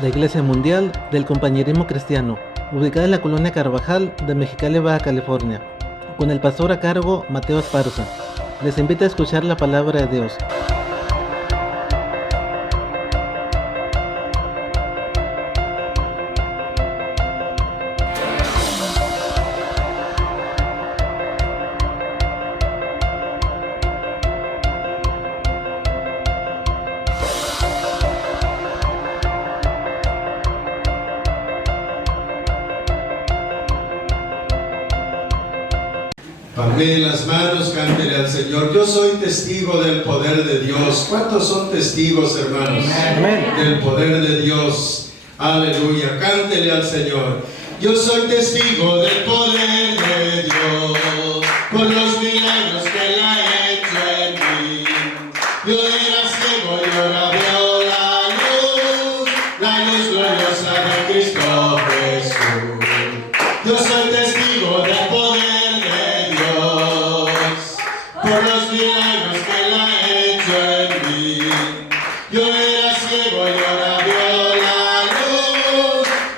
la Iglesia Mundial del Compañerismo Cristiano, ubicada en la colonia Carvajal de Mexicali, Baja California, con el pastor a cargo Mateo Esparza. Les invito a escuchar la palabra de Dios. Palmeen las manos, cántele al Señor. Yo soy testigo del poder de Dios. ¿Cuántos son testigos, hermanos? Amén. Del poder de Dios. Aleluya. Cántele al Señor. Yo soy testigo del poder de Dios, por los milagros que Él ha hecho en mí. Yo era ciego y ahora veo la luz gloriosa de Cristo Jesús. Yo soy testigo del poder de Dios, por los milagros que Él ha hecho en mí. Yo era ciego y ahora veo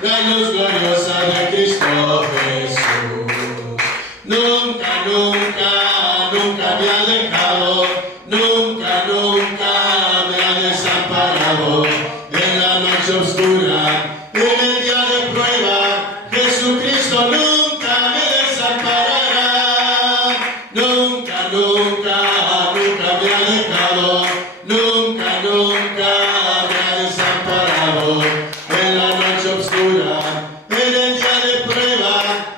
la luz gloriosa de Cristo Jesús. Nunca, nunca, nunca me ha dejado, nunca, nunca me ha desamparado. En la noche oscura, en el día de prueba, Jesucristo nunca me desamparará. Nunca, nunca, nunca me ha dejado, nunca, nunca me ha desamparado. En la noche oscura, en el día de prueba,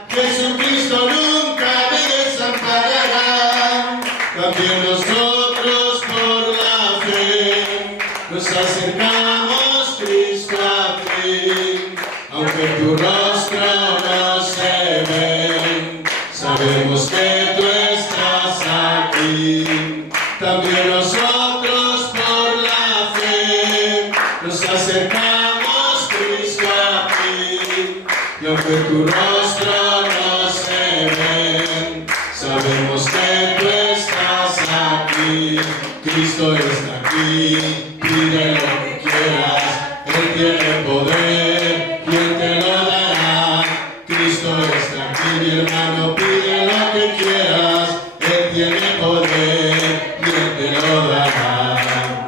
Jesucristo nunca me desamparará. También nosotros por la fe nos acercamos, Cristo, a ti. Aunque tu rostro no se ve, sabemos que tú estás aquí. También nosotros por la fe nos acercamos, Cristo, a ti. Y aunque tu rostro no se ve, sabemos que tú estás aquí. Cristo está aquí. Pide lo que quieras, Él tiene poder, ¿quién te lo dará? Cristo está aquí, mi hermano, pide lo que quieras, Él tiene poder, ¿quién te lo dará?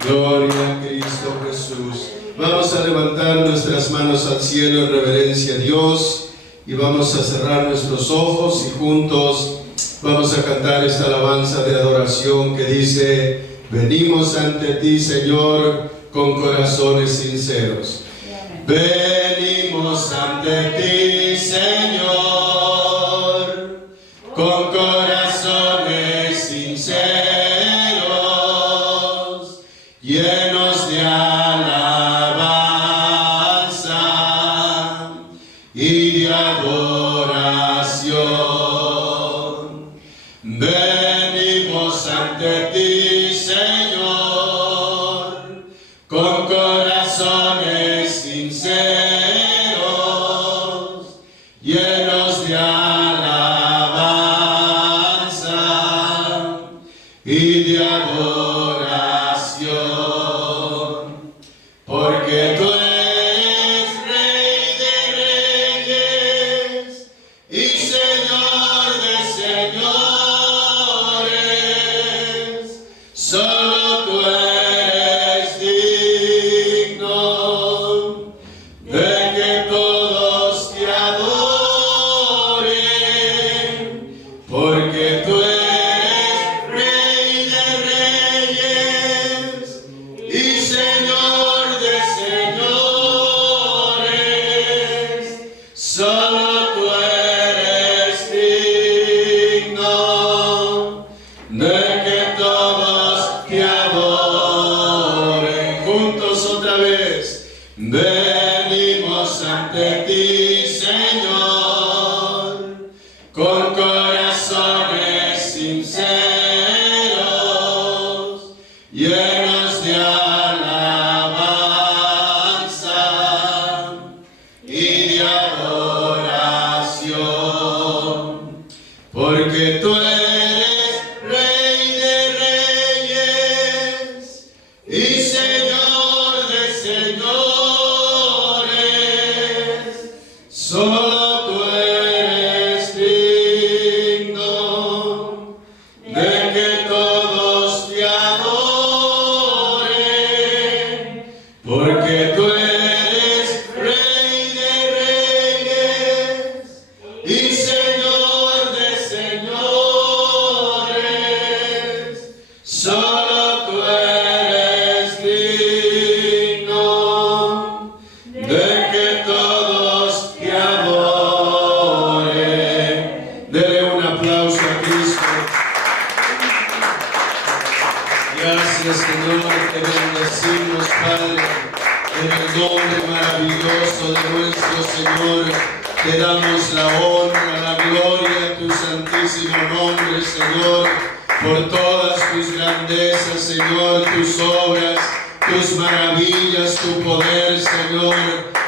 Gloria a Cristo Jesús. Vamos a levantar nuestras manos al cielo en reverencia a Dios y vamos a cerrar nuestros ojos y juntos vamos a cantar esta alabanza de adoración que dice: venimos ante ti, Señor, con corazones sinceros. Venimos ante ti, Señor, con corazones sinceros, llenos de alabanza y de adoración. Venimos ante ti, Señor, con corazones sinceros, llenos de alabanza y de adoración, porque tú eres Rey de reyes y Señor de señores. Solo tú eres digno de que todos te adoren, porque tú eres Rey de reyes y Señor de señores. Solo tú eres digno de que todos te adoren. Juntos otra vez. Venimos ante ti, Señor, con corazones sinceros, llenos de alabanza y de adoración, porque tú eres Rey de reyes y Señor de señores. En el nombre maravilloso de nuestro Señor, te damos la honra, la gloria a tu santísimo nombre, Señor, por todas tus grandezas, Señor, tus obras, tus maravillas, tu poder, Señor.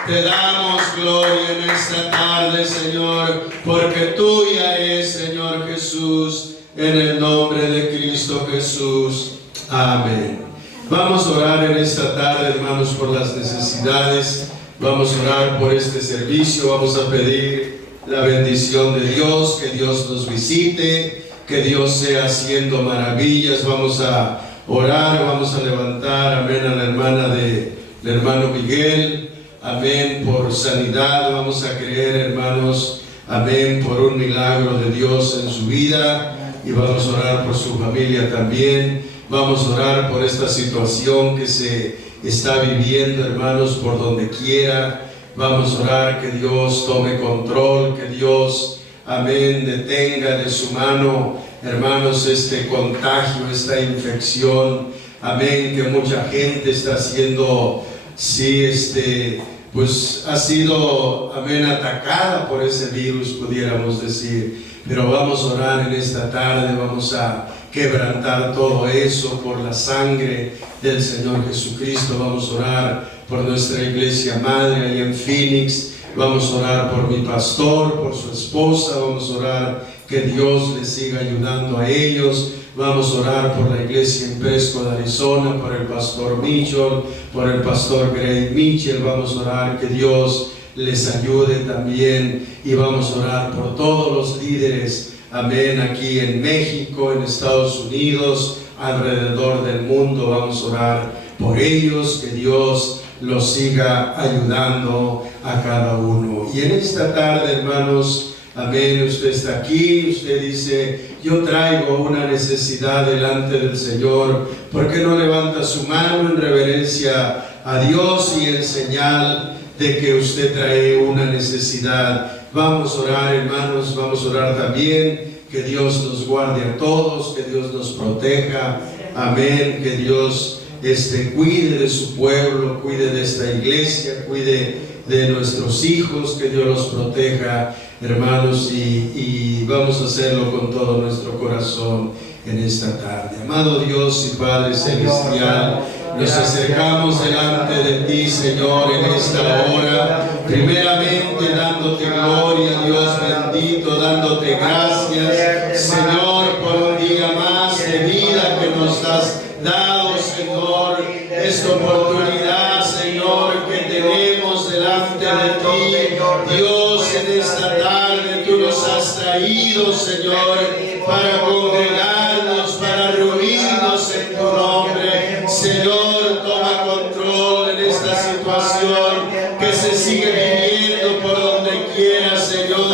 Te damos gloria en esta tarde, Señor, porque tuya es, Señor Jesús, en el nombre de Cristo Jesús. Amén. Vamos a orar en esta tarde, hermanos, por las necesidades. Vamos a orar por este servicio. Vamos a pedir la bendición de Dios, que Dios nos visite, que Dios sea haciendo maravillas. Vamos a orar, vamos a levantar, amén, a la hermana del hermano Miguel, amén, por sanidad. Vamos a creer, hermanos, amén, por un milagro de Dios en su vida, y vamos a orar por su familia también. Vamos a orar por esta situación que se está viviendo, hermanos, por donde quiera. Vamos a orar que Dios tome control, que Dios, amén, detenga de su mano, hermanos, este contagio, esta infección, amén, que mucha gente está siendo, sí, pues ha sido, amén, atacada por ese virus, pudiéramos decir. Pero vamos a orar en esta tarde, vamos a quebrantar todo eso por la sangre del Señor Jesucristo. Vamos a orar por nuestra iglesia madre ahí en Phoenix. Vamos a orar por mi pastor, por su esposa. Vamos a orar que Dios les siga ayudando a ellos. Vamos a orar por la iglesia en Prescott, Arizona, por el pastor Mitchell, por el pastor Greg Mitchell. Vamos a orar que Dios les ayude también, y vamos a orar por todos los líderes, amén, aquí en México, en Estados Unidos, alrededor del mundo. Vamos a orar por ellos, que Dios los siga ayudando a cada uno. Y en esta tarde, hermanos, amén, usted está aquí, usted dice: yo traigo una necesidad delante del Señor. ¿Por qué no levanta su mano en reverencia a Dios y en señal de que usted trae una necesidad? Vamos a orar, hermanos, vamos a orar también que Dios nos guarde a todos, que Dios nos proteja, amén, que Dios cuide de su pueblo, cuide de esta iglesia, cuide de nuestros hijos, que Dios los proteja, hermanos, y vamos a hacerlo con todo nuestro corazón en esta tarde. Amado Dios y Padre Celestial, nos acercamos delante de ti, Señor, en esta hora, primeramente dándote gloria, Dios bendito, dándote gracias, Señor, por un día más de vida que nos has dado, Señor, esta oportunidad, Señor, que tenemos delante de ti. Dios, en esta tarde tú nos has traído, Señor, para congregarnos, para reunirnos en tu nombre. Señor, toma control en esta situación que se sigue viviendo por donde quiera, Señor.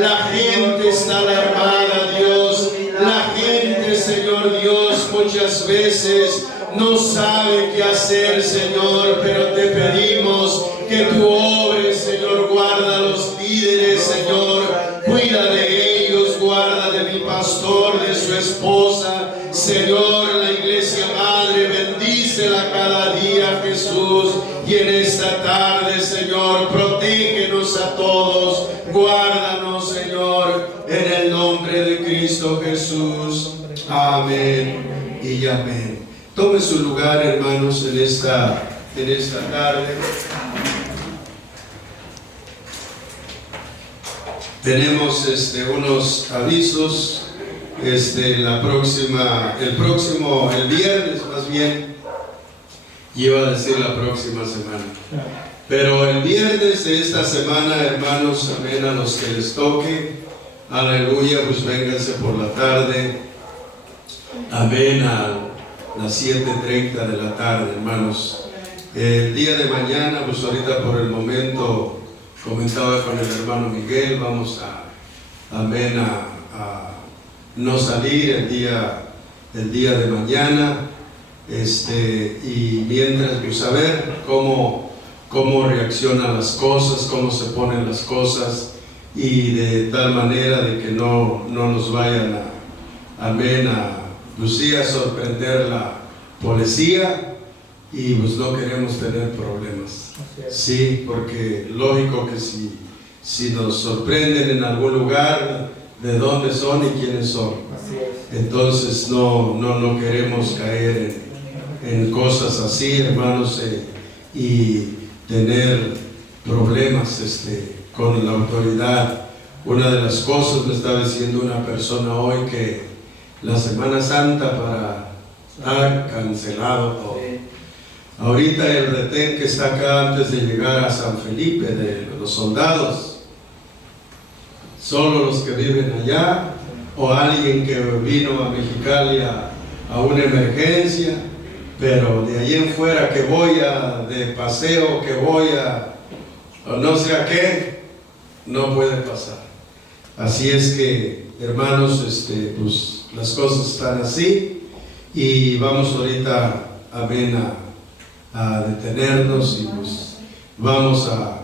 La gente está alarmada, Dios. La gente, Señor Dios, muchas veces no sabe qué hacer, Señor, pero te pedimos que tú obres, Señor. Guarda a los líderes, Señor. Cuida de ellos, guarda de mi pastor, de su esposa, Señor, la iglesia madre, bendícela cada día, Jesús. Y en esta tarde, Señor, protégenos a todos, guárdanos, Señor, en el nombre de Cristo Jesús. Amén y amén. Tome su lugar, hermanos, en esta tarde. Tenemos unos avisos. El viernes más bien, iba a decir la próxima semana, pero el viernes de esta semana, hermanos, amén, a los que les toque, aleluya, pues vénganse por la tarde, amén, a las 7:30 de la tarde, hermanos. El día de mañana, pues ahorita por el momento comentaba con el hermano Miguel, vamos amén, a no salir el día de mañana, y mientras, pues a ver cómo reaccionan las cosas, cómo se ponen las cosas, y de tal manera de que no nos vayan a sorprender la policía, y pues no queremos tener problemas. Sí, porque lógico que si nos sorprenden en algún lugar, de dónde son y quiénes son. Entonces no queremos caer en cosas así, hermanos, y tener problemas con la autoridad. Una de las cosas, me estaba diciendo una persona hoy, que la Semana Santa ha cancelado todo. Ahorita el retén que está acá antes de llegar a San Felipe, de los soldados, solo los que viven allá, o alguien que vino a Mexicali a una emergencia, pero de ahí en fuera que voy de paseo, que voy a no sé a qué, no puede pasar. Así es que, hermanos, pues las cosas están así, y vamos ahorita, amén, a detenernos, y pues vamos a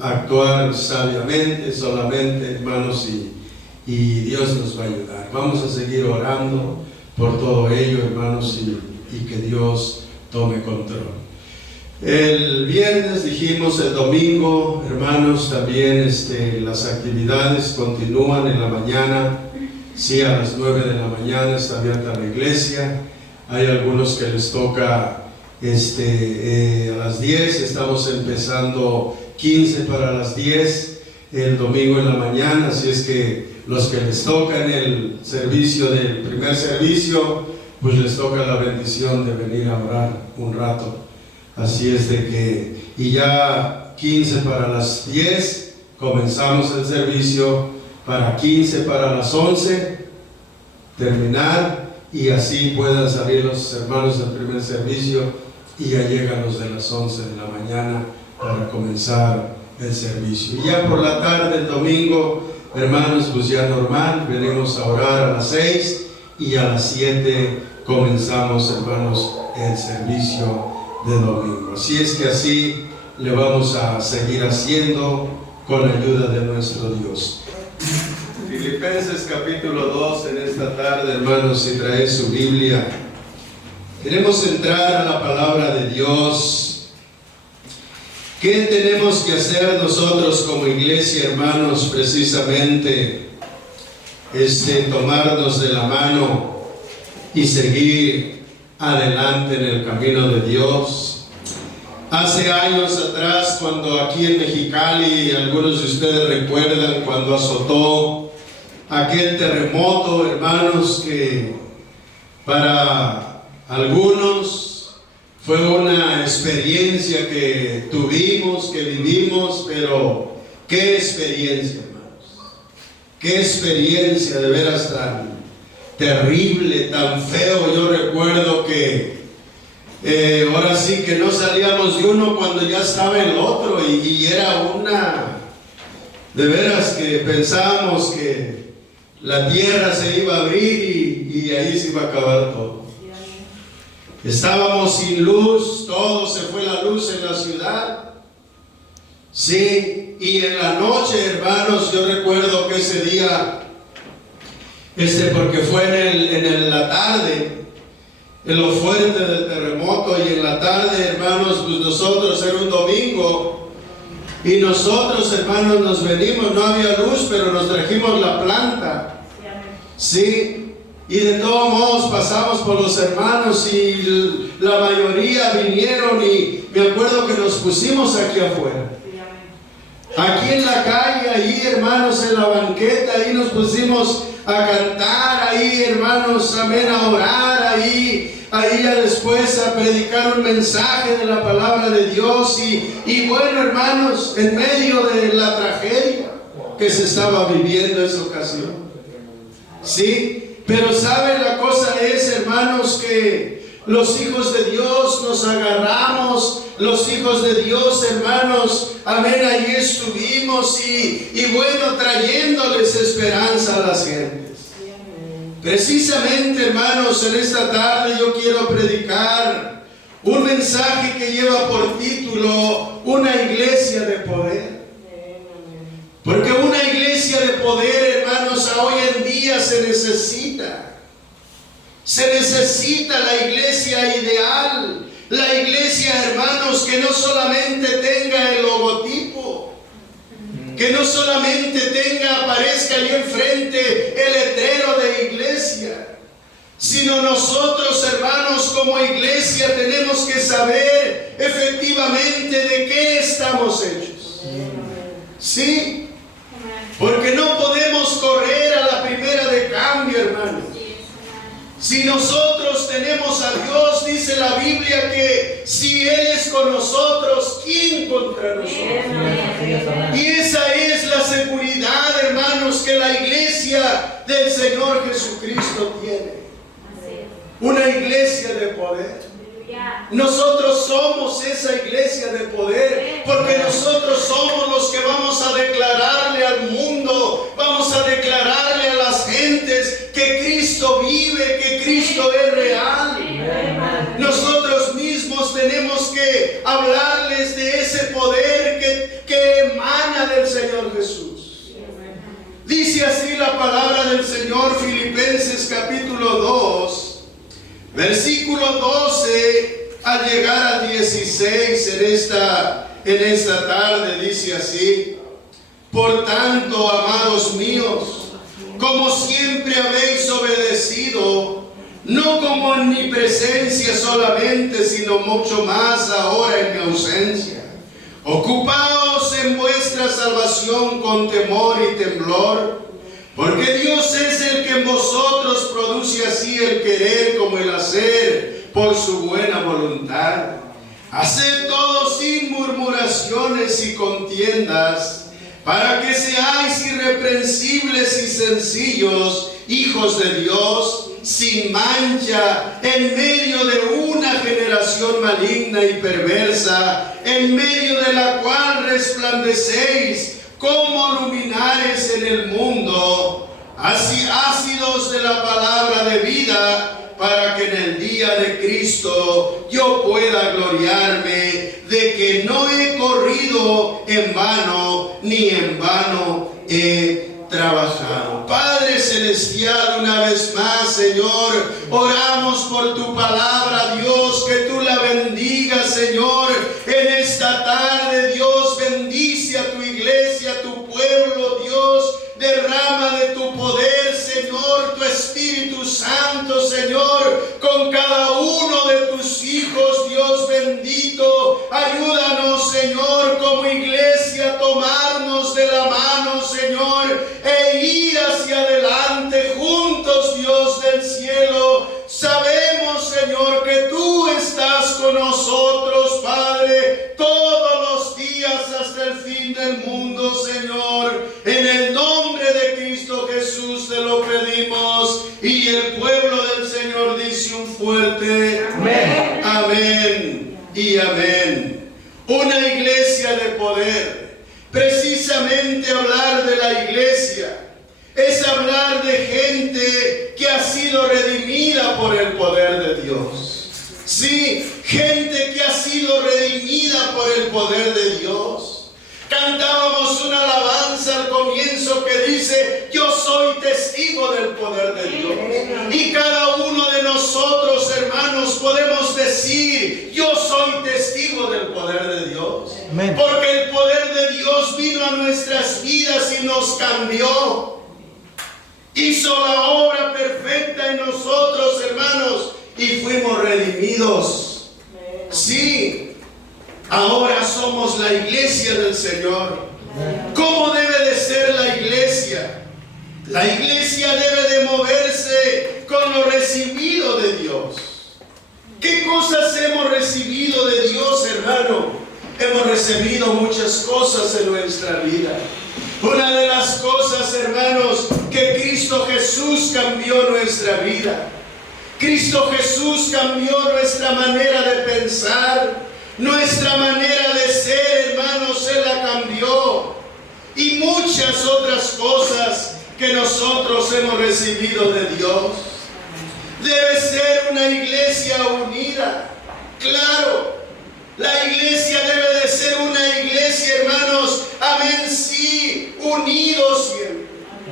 actuar sabiamente, solamente, hermanos, y Dios nos va a ayudar. Vamos a seguir orando por todo ello, hermanos, y que Dios tome control. El viernes dijimos, el domingo, hermanos, también las actividades continúan en la mañana. Sí, a las 9 de la mañana está abierta la iglesia. Hay algunos que les toca a las 10, estamos empezando 15 para las 10 el domingo en la mañana, así es que los que les toca en el servicio del primer servicio, pues les toca la bendición de venir a orar un rato. Así es de que, y ya 15 para las 10 comenzamos el servicio, para 15 para las 11 terminar, y así puedan salir los hermanos del primer servicio y ya llegan los de las 11 de la mañana para comenzar el servicio. Y ya por la tarde, el domingo, hermanos, pues ya normal, venimos a orar a las 6 y a las 7 comenzamos, hermanos, el servicio de domingo. Así es que así le vamos a seguir haciendo con la ayuda de nuestro Dios. Filipenses capítulo 2 en esta tarde, hermanos, si trae su Biblia. Queremos entrar a la palabra de Dios. ¿Qué tenemos que hacer nosotros como iglesia, hermanos? Precisamente tomarnos de la mano y seguir adelante en el camino de Dios. Hace años atrás, cuando aquí en Mexicali, algunos de ustedes recuerdan cuando azotó aquel terremoto, hermanos, que para algunos fue una experiencia que tuvimos, que vivimos, pero qué experiencia, hermanos, qué experiencia, de veras tan terrible, tan feo. Yo recuerdo que ahora sí que no salíamos de uno cuando ya estaba el otro, y era una, de veras que pensábamos que la tierra se iba a abrir y ahí se iba a acabar todo. Estábamos sin luz, todo se fue la luz en la ciudad. Sí, y en la noche, hermanos, yo recuerdo que ese día, porque fue en la tarde, en lo fuerte del terremoto, y en la tarde, hermanos, pues nosotros, era un domingo, y nosotros, hermanos, nos venimos, no había luz, pero nos trajimos la planta. Sí. Y de todos modos pasamos por los hermanos, y la mayoría vinieron, y me acuerdo que nos pusimos aquí afuera. Aquí en la calle, ahí, hermanos, en la banqueta, ahí nos pusimos a cantar, ahí, hermanos, amén, a orar, ahí ya después a predicar un mensaje de la palabra de Dios, y bueno, hermanos, en medio de la tragedia que se estaba viviendo esa ocasión. Sí. Pero sabe, la cosa es, hermanos, que los hijos de Dios nos agarramos, los hijos de Dios, hermanos, amén, ahí estuvimos, y bueno, trayéndoles esperanza a las gentes. Precisamente, hermanos, en esta tarde yo quiero predicar un mensaje que lleva por título Una iglesia de poder. Porque una iglesia de poder, hermanos, hoy en día se necesita. Se necesita la iglesia ideal, la iglesia, hermanos, que no solamente tenga el logotipo, que no solamente aparezca ahí enfrente el letrero de iglesia, sino nosotros, hermanos, como iglesia tenemos que saber efectivamente de qué estamos hechos. Sí, porque no podemos correr a la primera de cambio, hermanos. Si nosotros tenemos a Dios, dice la Biblia que si Él es con nosotros, ¿quién contra nosotros? Y esa es la seguridad, hermanos, que la iglesia del Señor Jesucristo tiene. Una iglesia de poder. Nosotros somos esa iglesia de poder, porque nosotros somos los que vamos a declararle al mundo, vamos a declararle a las gentes que Cristo vive, que Cristo es real. Nosotros mismos tenemos que hablarles de ese poder que emana del Señor Jesús. Dice así la palabra del Señor, Filipenses capítulo 2. Versículo 12 al llegar al 16 en esta tarde dice así: por tanto, amados míos, como siempre habéis obedecido, no como en mi presencia solamente, sino mucho más ahora en mi ausencia, ocupaos en vuestra salvación con temor y temblor, porque Dios es el que en vosotros produce así el querer como el hacer por su buena voluntad. Haced todo sin murmuraciones y contiendas, para que seáis irreprensibles y sencillos, hijos de Dios, sin mancha, en medio de una generación maligna y perversa, en medio de la cual resplandecéis como luminares en el mundo, así ácidos de la palabra de vida, para que en el día de Cristo yo pueda gloriarme de que no he corrido en vano, ni en vano he trabajado. Padre celestial, una vez más, Señor, oramos por tu palabra, Dios, que tú la bendigas, Señor, en esta tarde. Dios, bendice a tu iglesia, a tu pueblo, Dios, derrama de tu poder, Señor, tu Espíritu Santo, Señor, con cada uno de tus hijos, Dios bendito. Ayúdanos, Señor, como iglesia a tomarnos de la mano, Señor, e ir hacia adelante juntos, Dios del cielo. Sabemos, Señor, que tú estás con nosotros, Padre, todos los días hasta el fin del mundo, Señor. En el nombre de Cristo Jesús te lo pedimos, y el pueblo del Señor dice un fuerte amén. Amén y amén. Una iglesia de poder. Precisamente hablar de la iglesia es hablar de gente que ha sido redimida por el poder de Dios. Sí, gente que ha sido redimida por el poder de Dios. Cantábamos una alabanza al comienzo que dice: yo soy testigo del poder de Dios. Y cada uno de nosotros, hermanos, podemos decir: yo soy testigo del poder de Dios. Amén. Porque el poder de Dios vino a nuestras vidas y nos cambió. Hizo la obra perfecta en nosotros, hermanos, y fuimos redimidos. Sí. Ahora somos la iglesia del Señor. ¿Cómo debe de ser la iglesia? La iglesia debe de moverse con lo recibido de Dios. ¿Qué cosas hemos recibido de Dios, hermano? Hemos recibido muchas cosas en nuestra vida. Una de las cosas, hermanos, que Cristo Jesús cambió nuestra vida. Cristo Jesús cambió nuestra manera de pensar. Nuestra manera de ser, hermanos, Él la cambió. Y muchas otras cosas que nosotros hemos recibido de Dios. Debe ser una iglesia unida. Claro, la iglesia debe de ser una iglesia, hermanos, amén, sí, unidos siempre.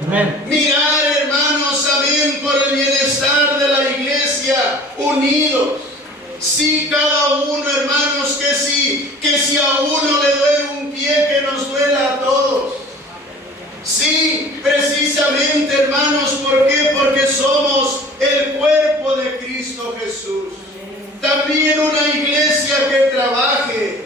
Amén. Mirar, hermanos, amén, por el bienestar de la iglesia, unidos. Sí, cada uno le duele un pie, que nos duela a todos. Sí, precisamente, hermanos, ¿por qué? Porque somos el cuerpo de Cristo Jesús. También una iglesia que trabaje,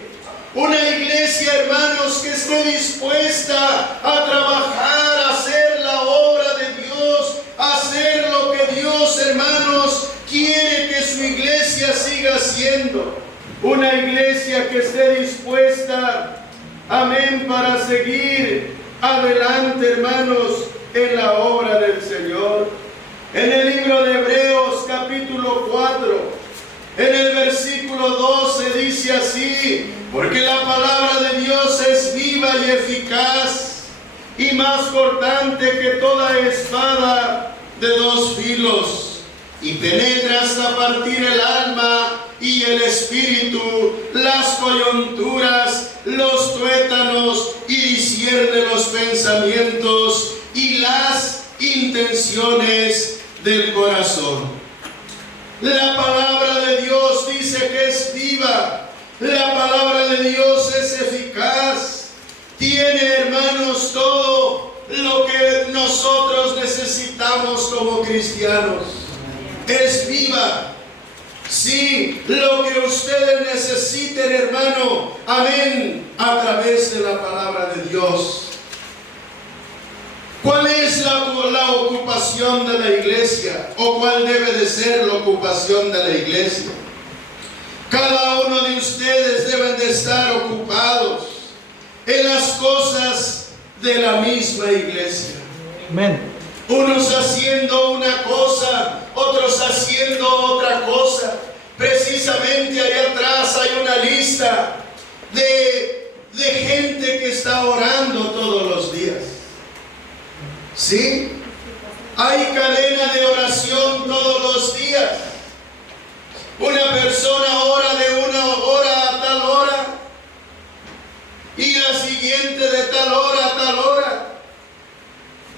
una iglesia, hermanos, que esté dispuesta a trabajar, a hacer la obra de Dios, a hacer lo que Dios, hermanos, quiere que su iglesia siga haciendo. Una iglesia que esté dispuesta, amén, para seguir adelante, hermanos, en la obra del Señor. En el libro de Hebreos, capítulo 4, en el versículo 12 dice así: porque la palabra de Dios es viva y eficaz, y más cortante que toda espada de dos filos, y penetra hasta partir el alma y el espíritu, las coyunturas, los tuétanos, y discierne los pensamientos y las intenciones del corazón. La palabra de Dios dice que es viva, la palabra de Dios es eficaz, tiene, hermanos, todo lo que nosotros necesitamos como cristianos. Es viva. Sí, lo que ustedes necesiten, hermano, amén, a través de la palabra de Dios. ¿Cuál es la ocupación de la iglesia? ¿O cuál debe de ser la ocupación de la iglesia? Cada uno de ustedes deben de estar ocupados en las cosas de la misma iglesia. Amén. Unos haciendo una cosa, otros haciendo otra cosa. Precisamente allá atrás hay una lista de gente que está orando todos los días. ¿Sí? Hay cadena de oración todos los días. Una persona ora de una hora a tal hora, y la siguiente de tal hora a tal hora.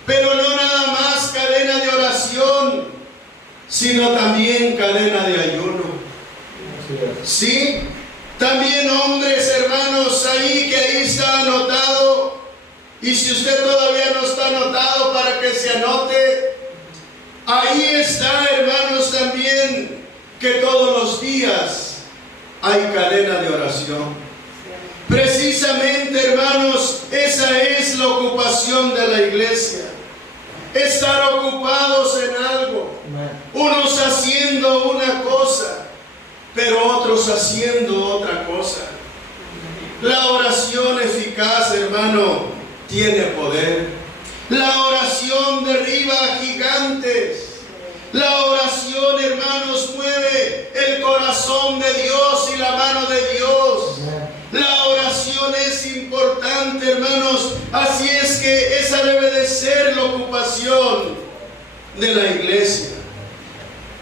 Pero no nada más cadena de oración, sino también cadena de ayuno. ¿Sí? También hombres, hermanos, ahí, que ahí está anotado. Y si usted todavía no está anotado, para que se anote. Ahí está, hermanos, también, que todos los días hay cadena de oración. Precisamente, hermanos, esa es la ocupación de la iglesia. Estar ocupados en algo. Unos haciendo una cosa, pero otros haciendo otra cosa. La oración eficaz, hermano, tiene poder. La oración derriba gigantes. La oración, hermanos, mueve el corazón de Dios y la mano de Dios. La oración es importante, hermanos. Así es que esa debe de ser la ocupación de la iglesia.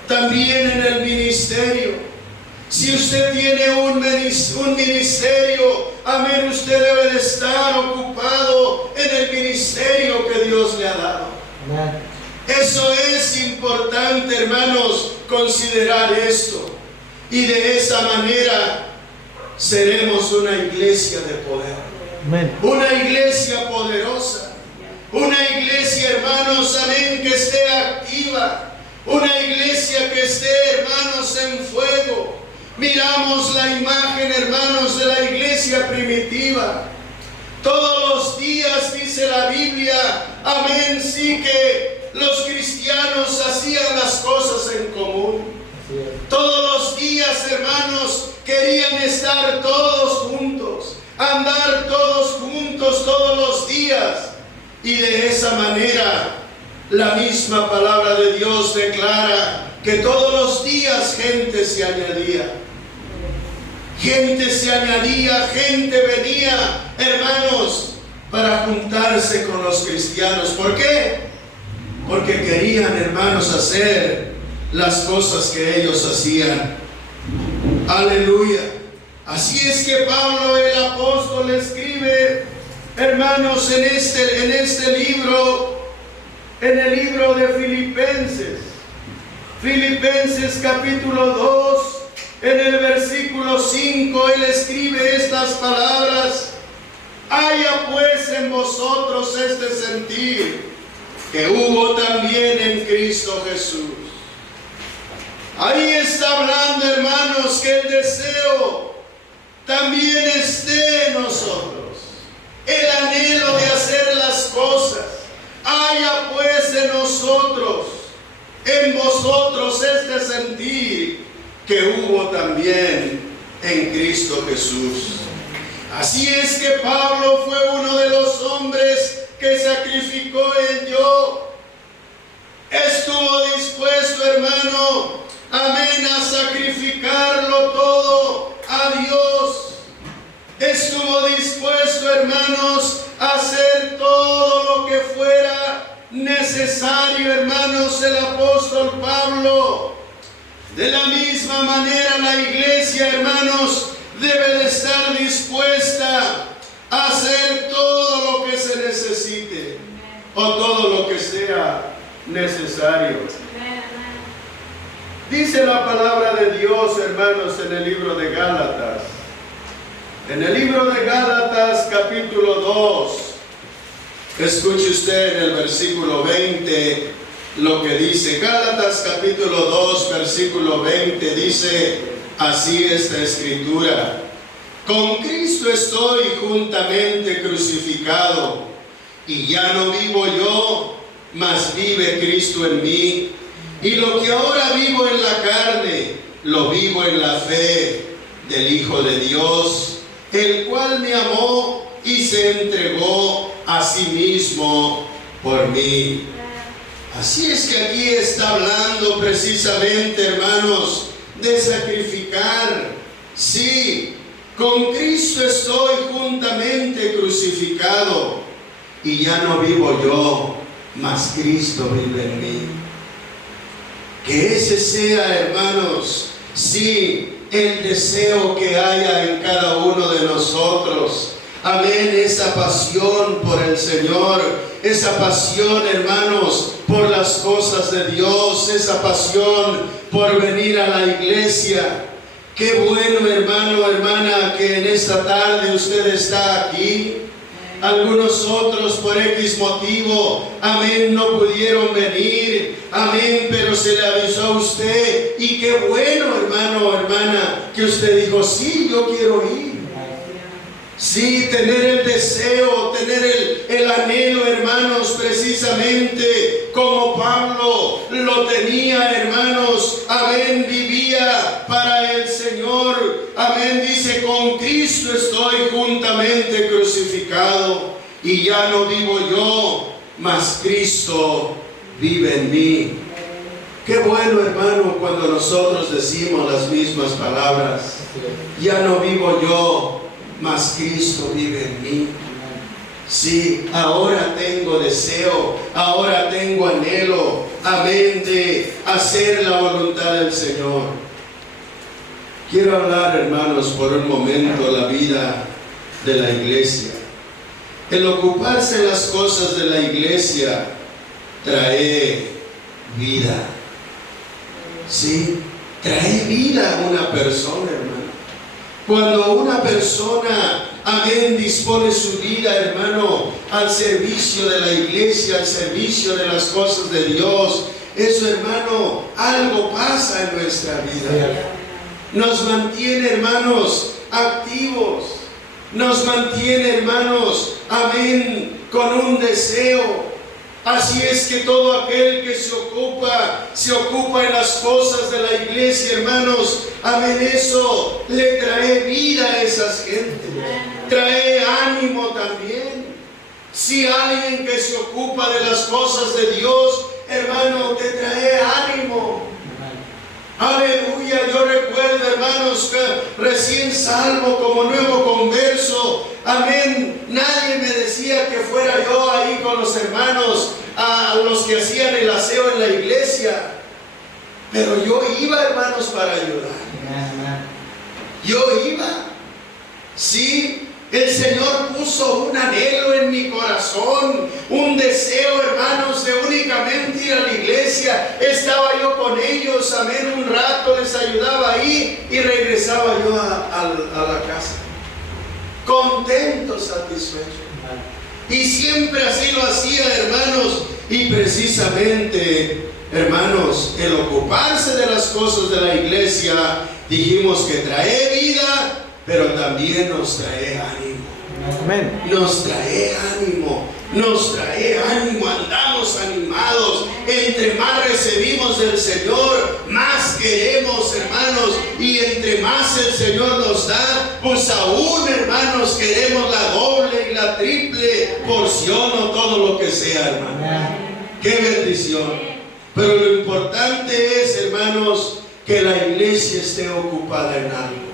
También en el ministerio. Si usted tiene un ministerio, amén, usted debe de estar ocupado en el ministerio que Dios le ha dado. Amén. Eso es importante, hermanos, considerar esto. Y de esa manera seremos una iglesia de poder. Amén. Una iglesia poderosa. Una iglesia, hermanos, amén, que esté activa. Una iglesia que esté, hermanos, en fuego. Miramos la imagen, hermanos, de la iglesia primitiva. Todos los días, dice la Biblia, amén, sí, que los cristianos hacían las cosas en común. Todos los días, hermanos, querían estar todos juntos, andar todos juntos todos los días. Y de esa manera, la misma palabra de Dios declara que todos los días gente se añadía. Gente se añadía, gente venía, hermanos, para juntarse con los cristianos. ¿Por qué? Porque querían, hermanos, hacer las cosas que ellos hacían. Aleluya. Así es que Pablo, el apóstol, escribe, hermanos, en este libro, en el libro de Filipenses. Filipenses capítulo 2, en el versículo 5, él escribe estas palabras: haya pues en vosotros este sentir que hubo también en Cristo Jesús. Ahí está hablando, hermanos, que el deseo también esté en nosotros, el anhelo de hacer las cosas. Haya pues en nosotros, en vosotros, este sentir que hubo también en Cristo Jesús. Así es que Pablo fue uno de los hombres que sacrificó el yo. Estuvo dispuesto, hermano, amén, a sacrificarlo todo a Dios. Estuvo dispuesto, hermanos, a hacer todo lo que fuera necesario, hermanos, el apóstol Pablo. De la misma manera, la iglesia, hermanos, debe de estar dispuesta a hacer todo lo que se necesite o todo lo que sea necesario. Dice la palabra de Dios, hermanos, en el libro de Gálatas. En el libro de Gálatas, capítulo 2, escuche usted en el versículo 20 lo que dice. Gálatas, capítulo 2, versículo 20, dice así esta escritura: con Cristo estoy juntamente crucificado, y ya no vivo yo, mas vive Cristo en mí. Y lo que ahora vivo en la carne, lo vivo en la fe del Hijo de Dios, el cual me amó y se entregó a sí mismo por mí. Así es que aquí está hablando precisamente, hermanos, de sacrificar. Sí, con Cristo estoy juntamente crucificado, y ya no vivo yo, mas Cristo vive en mí. Que ese sea, hermanos, sí, el deseo que haya en cada uno de nosotros. Amén, esa pasión por el Señor, esa pasión, hermanos, por las cosas de Dios, esa pasión por venir a la iglesia. Qué bueno, hermano, hermana, que en esta tarde usted está aquí. Algunos otros por X motivo, amén, no pudieron venir, amén, pero se le avisó a usted. Y qué bueno, hermano o hermana, que usted dijo: sí, yo quiero ir. Sí, tener el deseo, tener el anhelo, hermanos, precisamente como Pablo lo tenía, hermanos, amén, vivía para el Señor, amén, dice: con Cristo estoy juntamente crucificado, y ya no vivo yo, mas Cristo vive en mí. Qué bueno, hermano, cuando nosotros decimos las mismas palabras: ya no vivo yo, mas Cristo vive en mí. Sí, ahora tengo deseo, ahora tengo anhelo, amén, de hacer la voluntad del Señor. Quiero hablar, hermanos, por un momento la vida de la iglesia. El ocuparse en las cosas de la iglesia trae vida. Sí, trae vida a una persona, hermano. Cuando una persona, amén, dispone su vida, hermano, al servicio de la iglesia, al servicio de las cosas de Dios, eso, hermano, algo pasa en nuestra vida. Nos mantiene, hermanos, activos. Nos mantiene, hermanos, amén, con un deseo. Así es que todo aquel que se ocupa en las cosas de la iglesia, hermanos, amén, eso le trae vida a esas gentes, trae ánimo también. Si alguien que se ocupa de las cosas de Dios, hermano, te trae ánimo. Aleluya. Yo recuerdo, hermanos, que recién salvo como nuevo converso, amén, nadie me decía que fuera yo ahí con los hermanos, a los que hacían el aseo en la iglesia, pero yo iba, hermanos, para ayudar. Yo iba, sí, El Señor puso un anhelo en mi corazón, un deseo, hermanos, de únicamente ir a la iglesia. Estaba yo con ellos, amén, un rato, les ayudaba ahí y regresaba yo a la casa. Contento, satisfecho. Y siempre así lo hacía, hermanos. Y precisamente, hermanos, el ocuparse de las cosas de la iglesia, dijimos que trae vida, pero también nos trae ánimo. Amén. Nos trae ánimo, andamos animados. Entre más recibimos del Señor, más queremos, hermanos. Y entre más el Señor nos da, pues aún, hermanos, queremos la doble y la triple porción o todo lo que sea, hermano. ¡Qué bendición! Pero lo importante es, hermanos, que la iglesia esté ocupada en algo.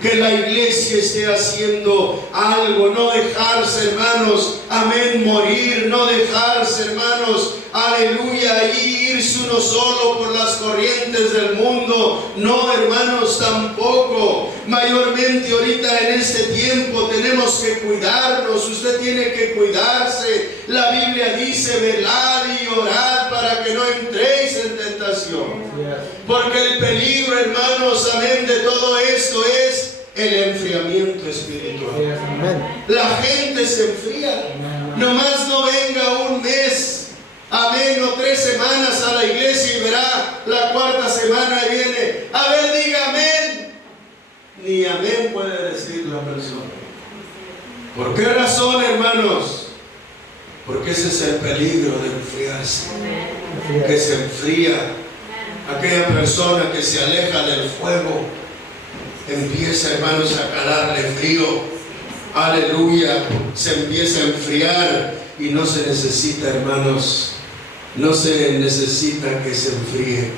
Que la iglesia esté haciendo algo, no dejarse, hermanos, amén, morir, no dejarse, hermanos, aleluya, allí irse uno solo por las corrientes del mundo. No, hermanos, tampoco. Mayormente ahorita en este tiempo tenemos que cuidarnos. Usted tiene que cuidarse. La Biblia dice: velad y orad para que no entréis en tentación. Porque el peligro, hermanos, amén, de todo esto es el enfriamiento espiritual. La gente se enfría. Nomás no venga un mes, amén, o 3 semanas a la iglesia y verá la 4ª semana y viene, a ver, diga amén. Ni amén puede decir la persona. ¿Por qué razón, hermanos? Porque ese es el peligro de enfriarse. Que se enfría. Aquella persona que se aleja del fuego empieza, hermanos, a calarle frío. Aleluya. Se empieza a enfriar y no se necesita, hermanos, no se necesita que se enfríe.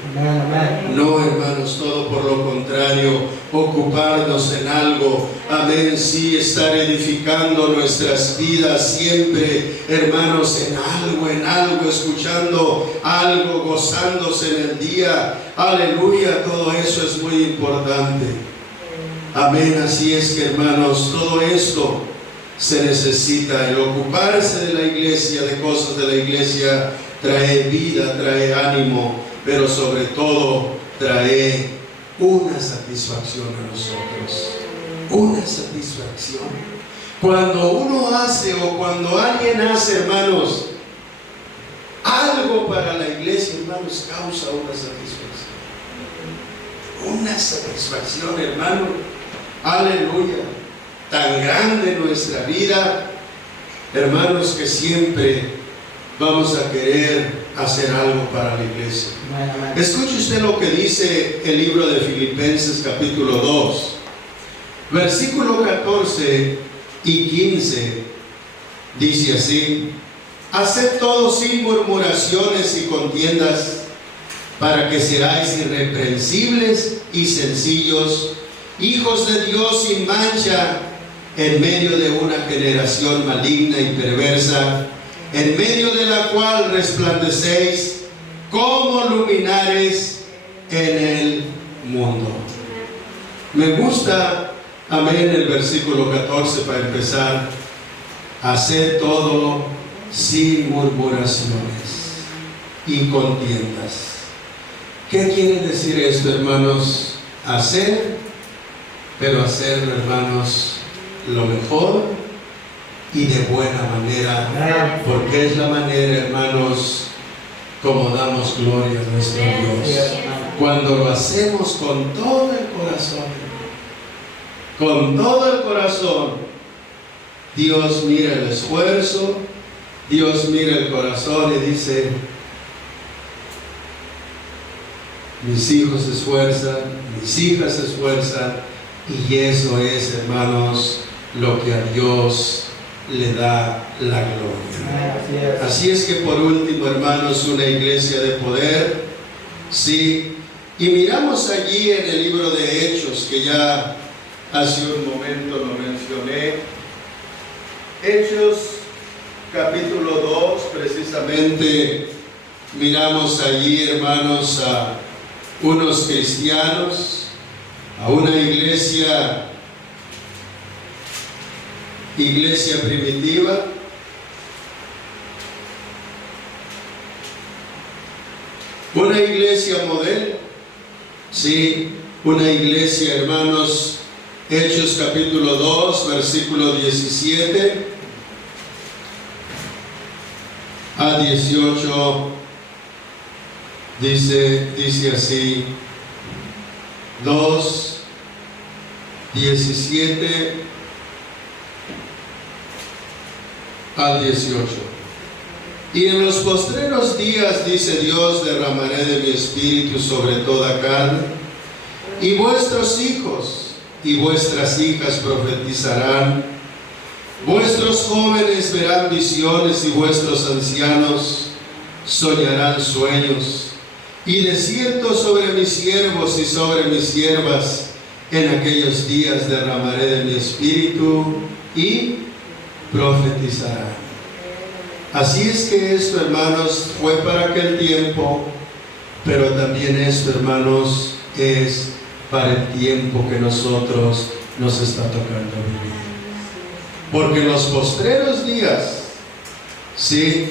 No, hermanos, todo por lo contrario, ocuparnos en algo. Amén, sí, estar edificando nuestras vidas siempre, hermanos, en algo, escuchando algo, gozándose en el día. Aleluya, todo eso es muy importante. Amén, así es que, hermanos, todo esto se necesita. El ocuparse de la iglesia, de cosas de la iglesia, trae vida, trae ánimo, pero sobre todo trae una satisfacción a nosotros. Una satisfacción. Cuando uno hace o cuando alguien hace, hermanos, algo para la iglesia, hermanos, causa una satisfacción. Una satisfacción, hermano. Aleluya. Tan grande nuestra vida, hermanos, que siempre vamos a querer hacer algo para la iglesia. Escuche usted lo que dice el libro de Filipenses capítulo 2, versículo 14 y 15. Dice así: haced todo sin murmuraciones y contiendas, para que seáis irreprensibles y sencillos, hijos de Dios sin mancha, en medio de una generación maligna y perversa, en medio de la cual resplandecéis como luminares en el mundo. Me gusta, amén, el versículo 14 para empezar. Hacer todo sin murmuraciones y contiendas. ¿Qué quiere decir esto, hermanos? Hacer, pero hacerlo, hermanos, lo mejor y de buena manera, porque es la manera, hermanos, como damos gloria a nuestro Dios. Cuando lo hacemos con todo el corazón, con todo el corazón, Dios mira el esfuerzo, Dios mira el corazón y dice: mis hijos se esfuerzan, mis hijas se esfuerzan, y eso es, hermanos, lo que a Dios le da la gloria. Así es que por último, hermanos, una iglesia de poder, sí. Y miramos allí en el libro de Hechos, que ya hace un momento lo mencioné, Hechos capítulo 2, precisamente miramos allí, hermanos, a unos cristianos, a una iglesia iglesia primitiva. Una iglesia modelo, sí, una iglesia, hermanos. Hechos capítulo 2, versículo 17 a 18, dice así, 2, 17 al 18. Y en los postreros días, dice Dios, derramaré de mi espíritu sobre toda carne, y vuestros hijos y vuestras hijas profetizarán, vuestros jóvenes verán visiones y vuestros ancianos soñarán sueños. Y de cierto sobre mis siervos y sobre mis siervas en aquellos días derramaré de mi espíritu y profetizarán. Así es que esto, hermanos, fue para aquel tiempo, pero también esto, hermanos, es para el tiempo que nosotros nos está tocando vivir. Porque en los postreros días, sí,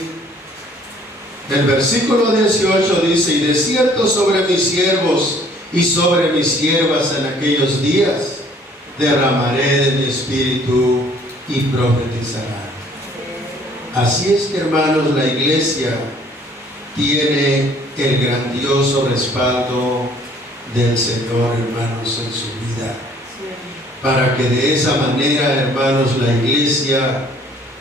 el versículo 18 dice, y de cierto sobre mis siervos y sobre mis siervas en aquellos días derramaré de mi espíritu y profetizarán. Así es que, hermanos, la iglesia tiene el grandioso respaldo del Señor, hermanos, en su vida, para que de esa manera, hermanos, la iglesia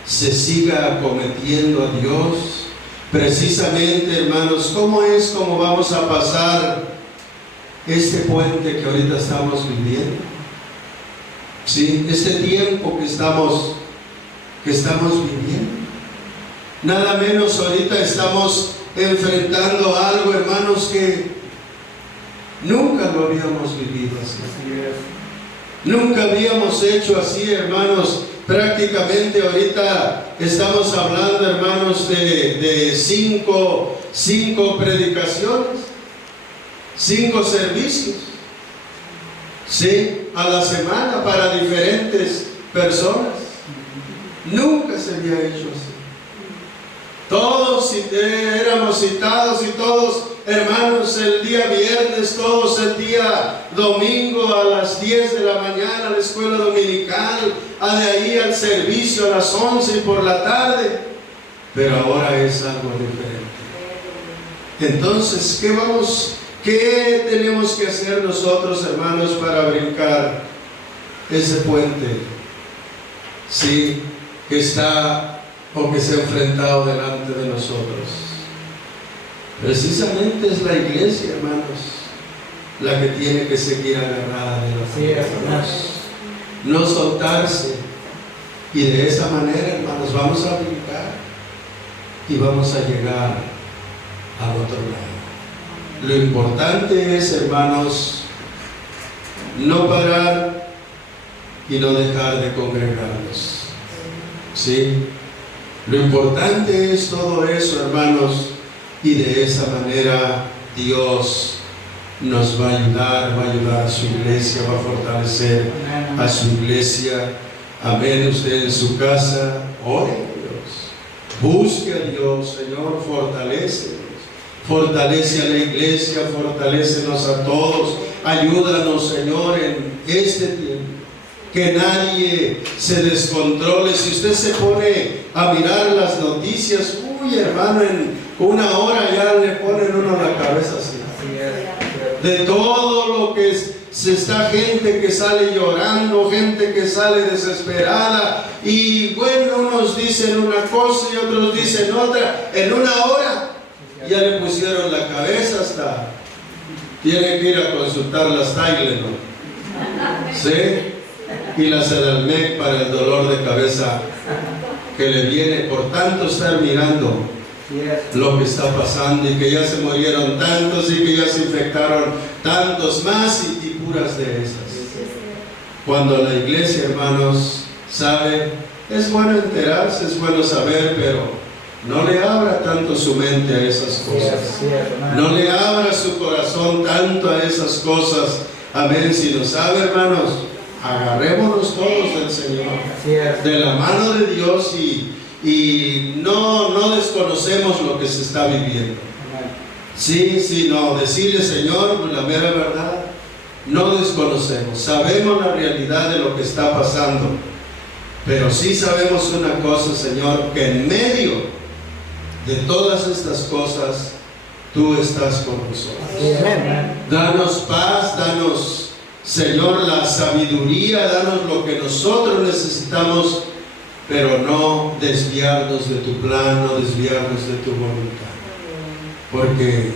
se siga acometiendo a Dios. Precisamente, hermanos, ¿cómo vamos a pasar este puente que ahorita estamos viviendo? ¿Sí? Este tiempo que estamos viviendo. Nada menos ahorita estamos enfrentando algo, hermanos, que nunca lo habíamos vivido así. Nunca habíamos hecho así, hermanos. Prácticamente ahorita estamos hablando, hermanos, de cinco predicaciones, 5 servicios, sí, a la semana para diferentes personas. Nunca se había hecho así. Todos éramos citados y todos, hermanos, el día viernes, todos el día domingo a las 10 de la mañana a la escuela dominical, de ahí al servicio a las 11 y por la tarde. Pero ahora es algo diferente. Entonces, ¿qué tenemos que hacer nosotros, hermanos, para brincar ese puente? Sí, que está o que se ha enfrentado delante de nosotros. Precisamente es la iglesia, hermanos, la que tiene que seguir agarrada de los hermanos, no soltarse. Y de esa manera, hermanos, vamos a brincar y vamos a llegar al otro lado. Lo importante es, hermanos, no parar y no dejar de congregarnos. ¿Sí? Lo importante es todo eso, hermanos, y de esa manera Dios nos va a ayudar a su iglesia, va a fortalecer a su iglesia. Amén. Usted en su casa, ore a Dios, busque a Dios. Señor, fortalece a la iglesia, fortalécenos a todos, ayúdanos, Señor, en este tiempo. Que nadie se descontrole. Si usted se pone a mirar las noticias, uy, hermano, en una hora ya le ponen uno la cabeza así. De todo lo que se está, gente que sale llorando, gente que sale desesperada, y bueno, unos dicen una cosa y otros dicen otra. En una hora ya le pusieron la cabeza, hasta tiene que ir a consultar las Tylenol, ¿sí? Y la Sedalmec para el dolor de cabeza que le viene por tanto estar mirando lo que está pasando, y que ya se murieron tantos y que ya se infectaron tantos más, y puras de esas. Cuando la iglesia, hermanos, sabe, es bueno enterarse, es bueno saber, pero no le abra tanto su mente a esas cosas, no le abra su corazón tanto a esas cosas. Amén. Si no sabe, hermanos, agarrémonos todos del Señor, de la mano de Dios y no desconocemos lo que se está viviendo. Sí, no, decirle Señor, la mera verdad, no desconocemos, sabemos la realidad de lo que está pasando, pero sí sabemos una cosa, Señor, que en medio de todas estas cosas, Tú estás con nosotros. Danos paz, danos, Señor, la sabiduría, danos lo que nosotros necesitamos, pero no desviarnos de tu plan, no desviarnos de tu voluntad. Porque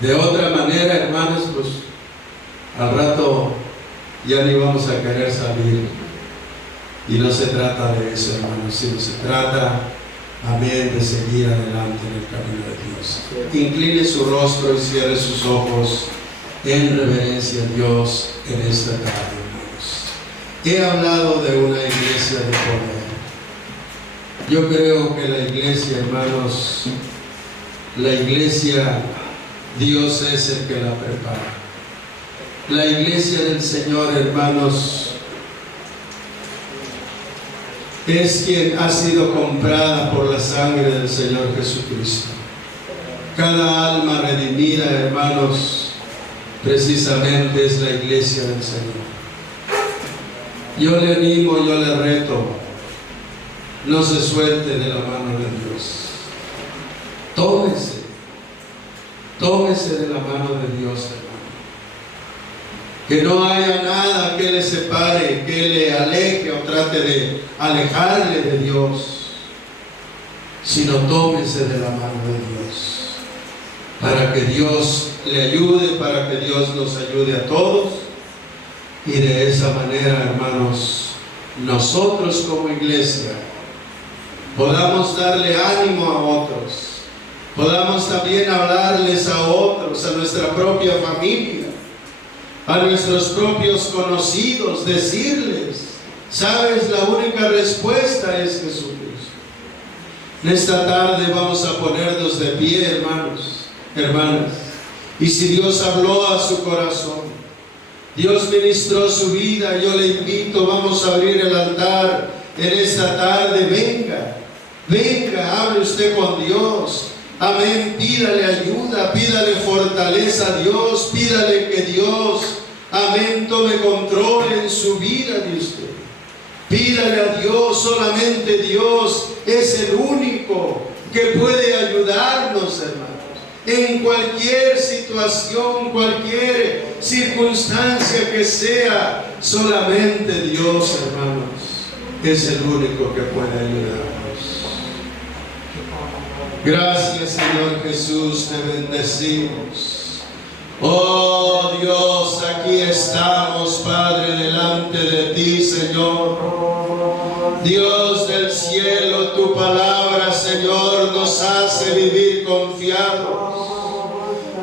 de otra manera, hermanos, pues al rato ya ni vamos a querer salir. Y no se trata de eso, hermanos, sino se trata, amén, de seguir adelante en el camino de Dios. Incline su rostro y cierre sus ojos en reverencia a Dios en esta tarde, hermanos. He hablado de una iglesia de poder. Yo creo que la iglesia, hermanos, la iglesia, Dios es el que la prepara. La iglesia del Señor, hermanos, es quien ha sido comprada por la sangre del Señor Jesucristo. Cada alma redimida, hermanos, precisamente es la iglesia del Señor. Yo le animo, yo le reto, no se suelte de la mano de Dios. Tómese de la mano de Dios, hermano. Que no haya nada que le separe, que le aleje o trate de alejarle de Dios, sino tómese de la mano de Dios, para que Dios le ayude, para que Dios nos ayude a todos, y de esa manera, hermanos, nosotros como iglesia podamos darle ánimo a otros, podamos también hablarles a otros, a nuestra propia familia, a nuestros propios conocidos, decirles, sabes, la única respuesta es Jesucristo. En esta tarde vamos a ponernos de pie, hermanos, hermanas, y si Dios habló a su corazón, Dios ministró su vida, yo le invito, vamos a abrir el altar en esta tarde. Venga, hable usted con Dios. Amén, pídale ayuda, pídale fortaleza a Dios, pídale que Dios, amén, tome control en su vida de usted. Pídale a Dios, solamente Dios es el único que puede ayudarnos, hermanos, en cualquier situación, cualquier circunstancia que sea, solamente Dios, hermanos, es el único que puede ayudarnos. Gracias, Señor Jesús, te bendecimos. Oh Dios, aquí estamos, Padre, delante de ti, Señor. Dios del cielo, tu palabra, Señor, nos hace vivir confiados.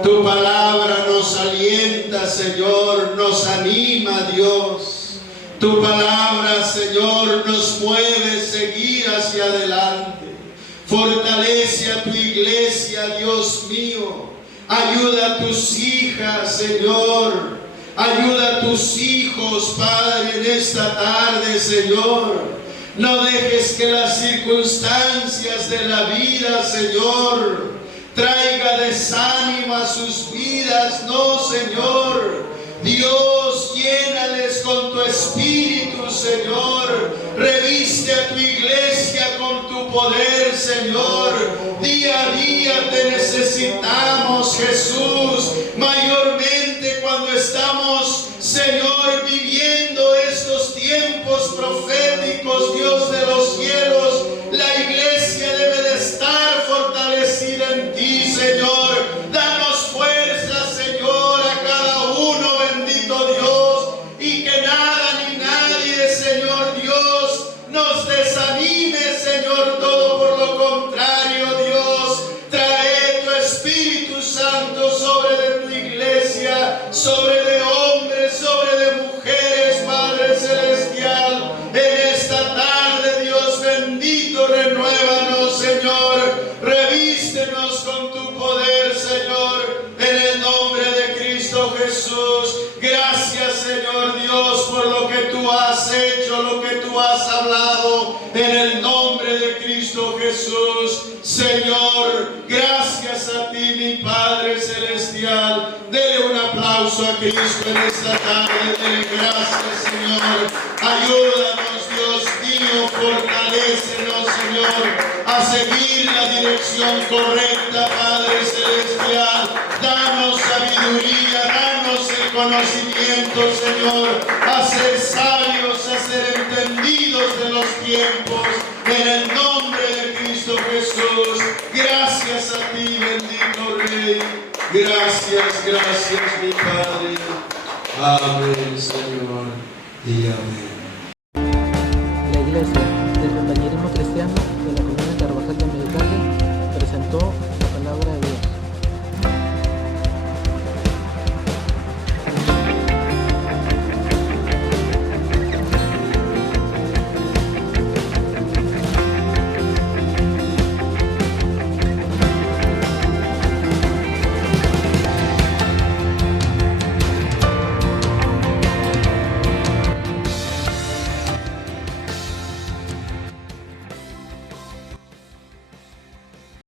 Tu palabra nos alienta, Señor, nos anima, Dios. Tu palabra, Señor, nos mueve a seguir hacia adelante. Fortalece a tu iglesia, Dios mío. Ayuda a tus hijas, Señor. Ayuda a tus hijos, Padre, en esta tarde, Señor. No dejes que las circunstancias de la vida, Señor, traiga desánimo a sus vidas. No, Señor. Dios, llénales con tu espíritu, Señor. Reviste a tu iglesia con tu poder, Señor. Día a día te necesitamos, Jesús. Mayormente cuando estamos, Señor, viviendo estos tiempos proféticos, Dios de los cielos, la iglesia debe de estar fortalecida en ti, Señor. Danos fuerza, Señor, a cada uno, bendito Dios, y que nada ni nadie, Señor Dios, nos desanime, Señor, todo por lo contrario, Dios. Trae tu Espíritu Santo sobre de tu iglesia, sobre de hombres, sobre de mujeres, Padre Celestial. En esta tarde, Dios bendito, renuévanos, Señor. Revístenos con tu poder, Señor, en el nombre de Cristo Jesús. Gracias, Señor Dios, por lo que en el nombre de Cristo Jesús. Señor, gracias a ti, mi Padre Celestial. Dele un aplauso a Cristo en esta tarde. Dele gracias, Señor. Ayúdanos, Dios mío, fortalécenos, Señor, a seguir la dirección correcta, Padre Celestial. Danos sabiduría, danos el conocimiento, Señor, a ser sabios, a ser entendidos de los tiempos, en el nombre de Cristo Jesús. Gracias a ti, bendito Rey. Gracias, gracias, mi Padre. Amén, Señor, y amén. La iglesia